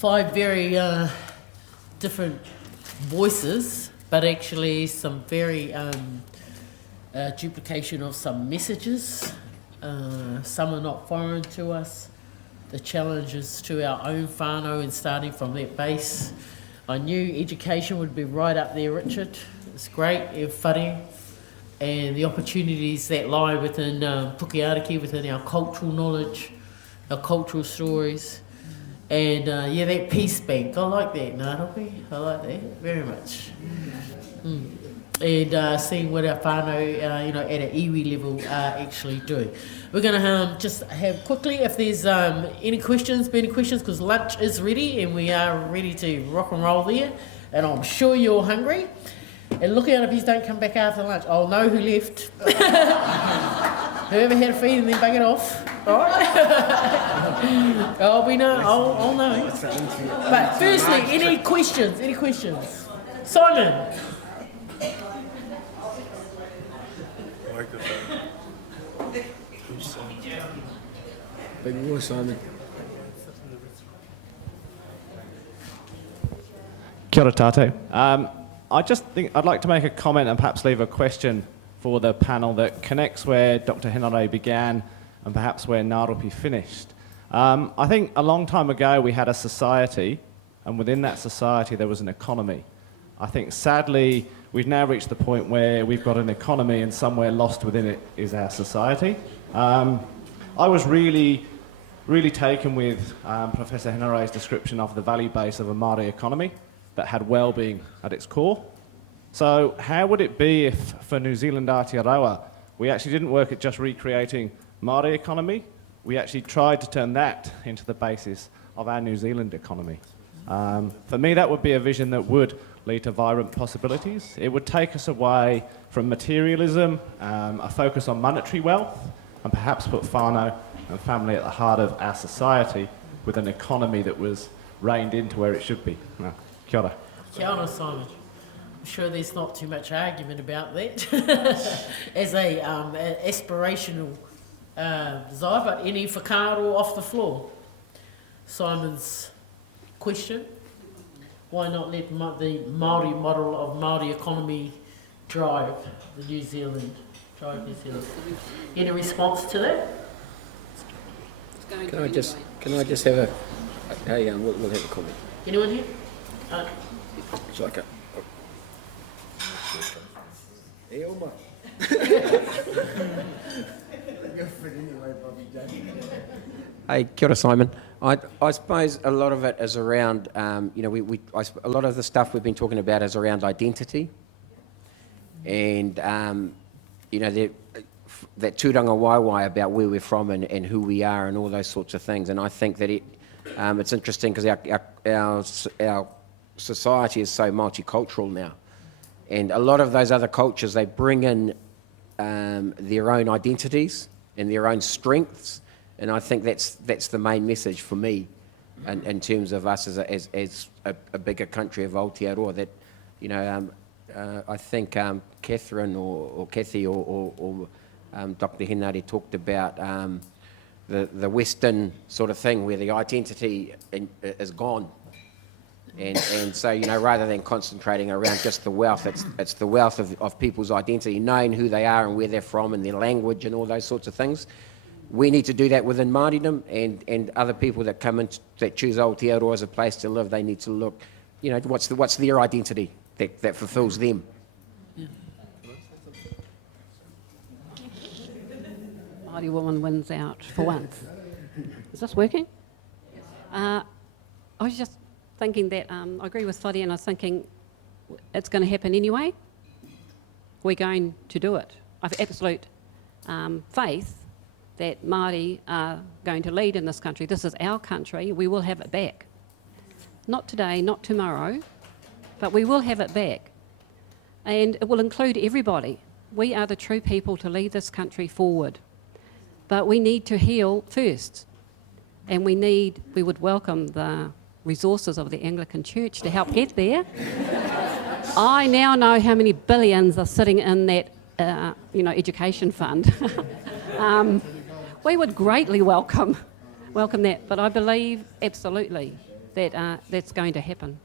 5 very different voices, but actually some very duplication of some messages. Some are not foreign to us. The challenges to our own whānau and starting from that base. I knew education would be right up there, Richard. It's great, whare, and the opportunities that lie within Pukeariki, within our cultural knowledge, our cultural stories. And that peace bank, I like that, Ngāropi, I like that very much. And seeing what our whānau, at an iwi level actually do. We're going to just have quickly, if there's any questions, because lunch is ready and we are ready to rock and roll there. And I'm sure you're hungry. And look out if you don't come back after lunch. I'll know who left. Whoever had a feed and then bug it off. All right? I'll know. But firstly, any questions? Simon. Big voice, Simon. Kia ora tātou. I just think I'd like to make a comment and perhaps leave a question for the panel that connects where Dr. Henare began and perhaps where Ngāropi finished. I think a long time ago we had a society, and within that society there was an economy. I think sadly we've now reached the point where we've got an economy and somewhere lost within it is our society. I was really taken with Professor Henare's description of the value base of a Māori economy that had well-being at its core. So how would it be if, for New Zealand Aotearoa, we actually didn't work at just recreating Māori economy, we actually tried to turn that into the basis of our New Zealand economy. For me, that would be a vision that would lead to vibrant possibilities. It would take us away from materialism, a focus on monetary wealth, and perhaps put whānau and family at the heart of our society with an economy that was reined into where it should be. Kia ora. Kia ora, Simon. I'm sure there's not too much argument about that as an aspirational desire, but any whakaaro off the floor? Simon's question, why not let the Māori model of Māori economy drive New Zealand? Any response to that? Can I just have a we'll have a comment. Anyone here? It's like a... Hey, Oma. Hey, kia ora, Simon. I suppose a lot of it is around, a lot of the stuff we've been talking about is around identity. And, that tūranga waiwai about where we're from and who we are and all those sorts of things. And I think that it's interesting because our society is so multicultural now. And a lot of those other cultures, they bring in their own identities and their own strengths. And I think that's the main message for me in terms of us as a bigger country of Aotearoa. That, I think Catherine or Kathy or Dr. Henare talked about the Western sort of thing where the identity is gone. And so, rather than concentrating around just the wealth, it's the wealth of people's identity, knowing who they are and where they're from and their language and all those sorts of things. We need to do that within Māoridom, and other people that come in that choose Aotearoa as a place to live, they need to look, what's their identity that fulfills them. Yeah. Māori woman wins out for once. Is this working? I was just thinking that, I agree with Whare, and I was thinking it's going to happen anyway. We're going to do it. I have absolute faith that Māori are going to lead in this country. This is our country. We will have it back. Not today, not tomorrow, but we will have it back. And it will include everybody. We are the true people to lead this country forward. But we need to heal first. And we would welcome the resources of the Anglican Church to help get there. I now know how many billions are sitting in that, education fund. We would greatly welcome that, but I believe absolutely that that's going to happen.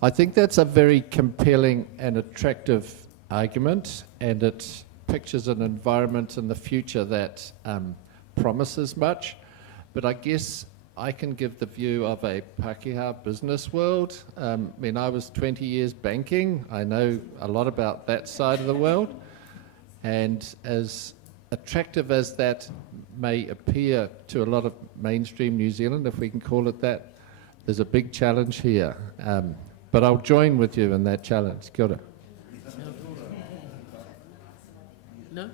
I think that's a very compelling and attractive argument, and it pictures an environment in the future that promises much. But I guess I can give the view of a Pākehā business world. I was 20 years banking. I know a lot about that side of the world. And as attractive as that may appear to a lot of mainstream New Zealand, if we can call it that, there's a big challenge here. But I'll join with you in that challenge. Kia ora. No?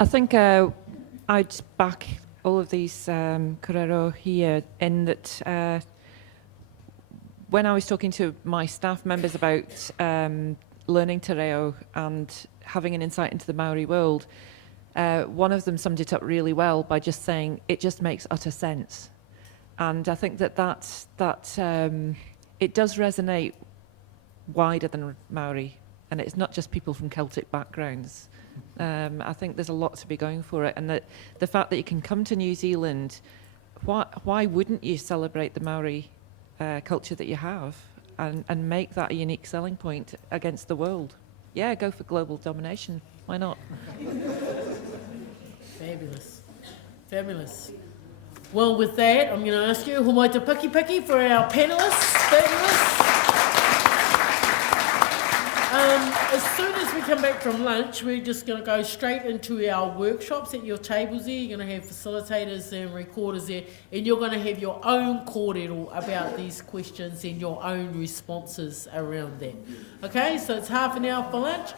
I think I'd back all of these kōrero here in that when I was talking to my staff members about learning te reo and having an insight into the Maori world, one of them summed it up really well by just saying, it just makes utter sense. And I think that it does resonate wider than Maori, and it's not just people from Celtic backgrounds. I think there's a lot to be going for it, and that the fact that you can come to New Zealand, why wouldn't you celebrate the Maori culture that you have and make that a unique selling point against the world? Yeah, go for global domination. Why not? Fabulous. Fabulous. Well, with that, I'm going to ask you, humai te paki paki for our panellists. Fabulous. As soon as we come back from lunch, we're just going to go straight into our workshops at your tables there. You're going to have facilitators and recorders there, and you're going to have your own kōrero about these questions and your own responses around that. Okay, so it's half an hour for lunch.